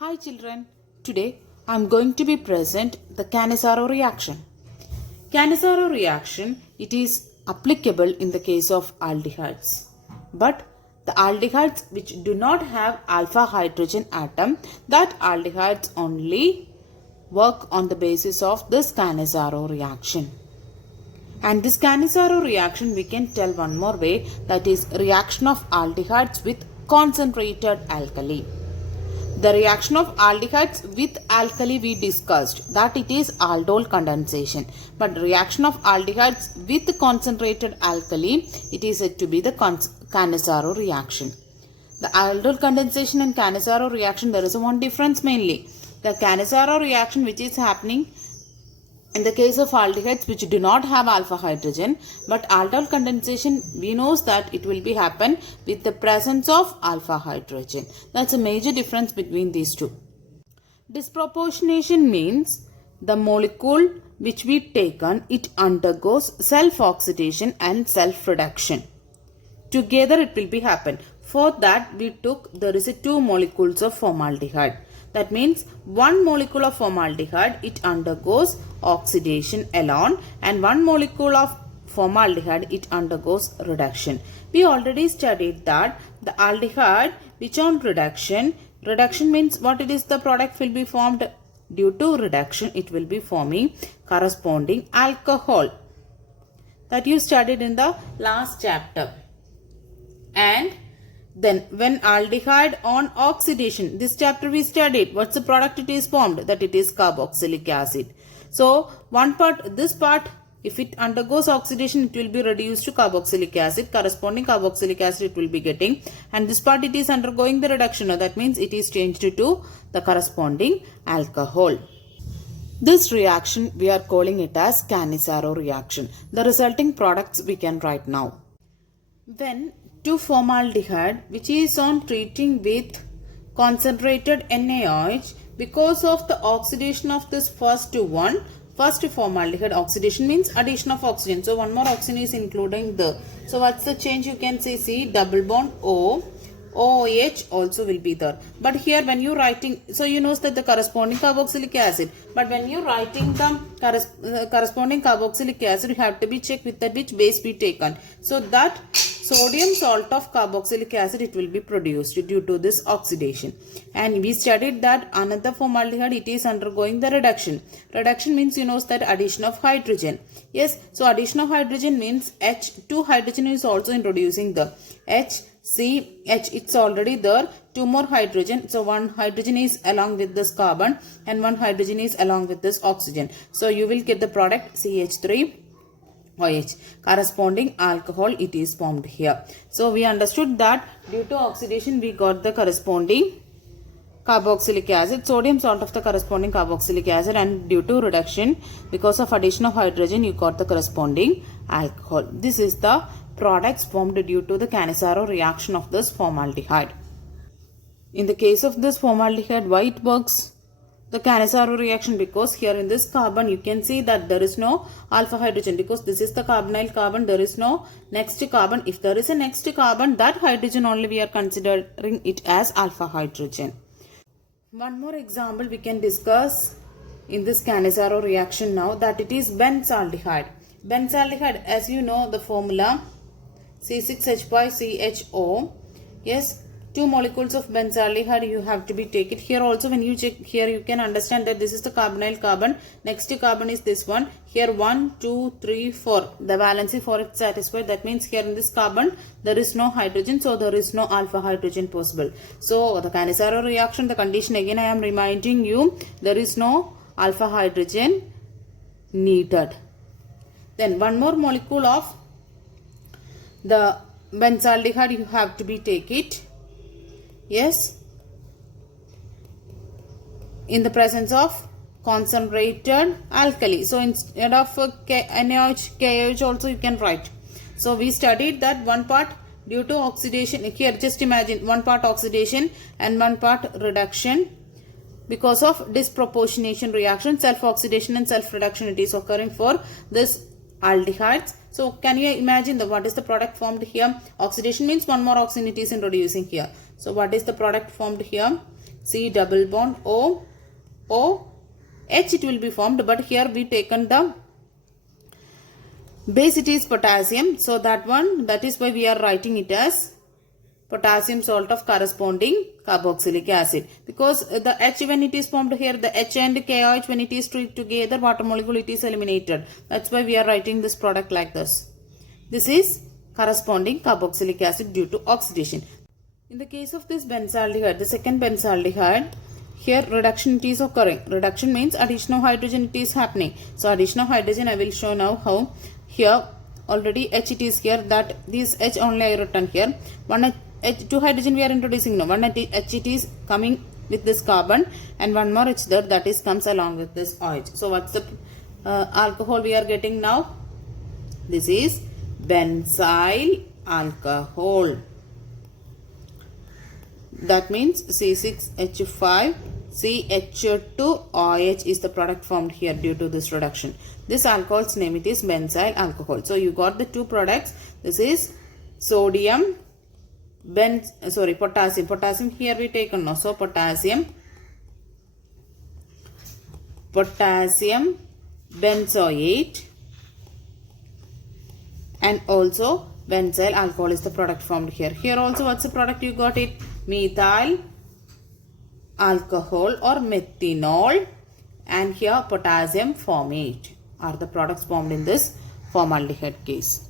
Hi children, today I am going to be present the Cannizzaro reaction. Cannizzaro reaction, it is applicable in the case of aldehydes. But the aldehydes which do not have alpha hydrogen atom, that aldehydes only work on the basis of this Cannizzaro reaction. And this Cannizzaro reaction we can tell one more way, that is reaction of aldehydes with concentrated alkali. The reaction of aldehydes with alkali we discussed, that it is aldol condensation. But reaction of aldehydes with concentrated alkali, it is said to be the Cannizzaro reaction. The aldol condensation and Cannizzaro reaction, there is one difference mainly. The Cannizzaro reaction which is happening in the case of aldehydes which do not have alpha hydrogen, but aldol condensation we know that it will be happen with the presence of alpha hydrogen. That's a major difference between these two. Disproportionation means the molecule which we taken, it undergoes self-oxidation and self-reduction. Together it will be happen. For that we took, there is a 2 molecules of formaldehyde. That means one molecule of formaldehyde, it undergoes oxidation alone, and one molecule of formaldehyde, it undergoes reduction. We already studied that the aldehyde which on reduction means what it is, the product will be formed due to reduction, it will be forming corresponding alcohol. That you studied in the last chapter. And then when aldehyde on oxidation, this chapter we studied, what's the product it is formed? That it is carboxylic acid. So one part, this part, if it undergoes oxidation, it will be reduced to carboxylic acid. Corresponding carboxylic acid it will be getting. And this part it is undergoing the reduction. That means it is changed to the corresponding alcohol. This reaction we are calling it as Cannizzaro reaction. The resulting products we can write now. When 2-formaldehyde which is on treating with concentrated NaOH, because of the oxidation of this first formaldehyde, oxidation means addition of oxygen. So one more oxygen is including the. So what's the change? You can say C double bond O. OH also will be there. But here when you writing, so you know that the corresponding carboxylic acid. But when you writing the corresponding carboxylic acid, you have to be checked with that which base be taken. So that sodium salt of carboxylic acid, it will be produced due to this oxidation. And we studied that another formaldehyde, it is undergoing the reduction. Reduction means you know that addition of hydrogen. Yes, so addition of hydrogen means H2 hydrogen is also introducing the HCH, it's already there, 2 more hydrogen. So one hydrogen is along with this carbon and one hydrogen is along with this oxygen. So you will get the product CH3OH. Corresponding alcohol it is formed here. So we understood that due to oxidation we got the corresponding carboxylic acid, sodium salt of the corresponding carboxylic acid, and due to reduction because of addition of hydrogen you got the corresponding alcohol. This is the products formed due to the Cannizzaro reaction of this formaldehyde. In the case of this formaldehyde, why it works? The Cannizzaro reaction, because here in this carbon you can see that there is no alpha hydrogen, because this is the carbonyl carbon, there is no next carbon. If there is a next carbon, that hydrogen only we are considering it as alpha hydrogen. One more example we can discuss in this Cannizzaro reaction now, that it is benzaldehyde. Benzaldehyde, as you know the formula C6H5CHO. Yes, 2 molecules of benzaldehyde you have to be taken. Here also when you check here you can understand that this is the carbonyl carbon. Next carbon is this one. Here 1, 2, 3, 4. The valency 4 is satisfied. That means here in this carbon there is no hydrogen. So there is no alpha hydrogen possible. So the Cannizzaro reaction, the condition again I am reminding you, there is no alpha hydrogen needed. Then one more molecule of the benzaldehyde you have to be take it. Yes, in the presence of concentrated alkali. So instead of NaOH, KOH also you can write. So we studied that one part due to oxidation. Here just imagine one part oxidation and one part reduction. Because of disproportionation reaction, self-oxidation and self-reduction it is occurring for this aldehydes. So can you imagine what is the product formed here? Oxidation means one more oxygen it is introducing here. So what is the product formed here? C double bond O, O, H it will be formed, but here we taken the base, it is potassium, so that is why we are writing it as potassium salt of corresponding carboxylic acid, because the H when it is formed here, the H and KOH when it is treated together, water molecule it is eliminated. That's why we are writing this product like this. This is corresponding carboxylic acid due to oxidation. In the case of this benzaldehyde, the second benzaldehyde, here reduction it is occurring. Reduction means addition of hydrogen it is happening. So addition of hydrogen I will show now how. Here already H it is here, that this H only I written here. One H, two hydrogen we are introducing now. One H it is coming with this carbon and one more H there, that is comes along with this OH. So what's the alcohol we are getting now? This is benzyl alcohol. That means C6H5CH2OH is the product formed here due to this reduction. This alcohol's name it is benzyl alcohol. So you got the two products. This is sodium, potassium. Potassium here we taken now. So potassium benzoate, and also benzyl alcohol is the product formed here. Here also what's the product you got it? Methyl alcohol or methanol, and here potassium formate are the products formed in this formaldehyde case.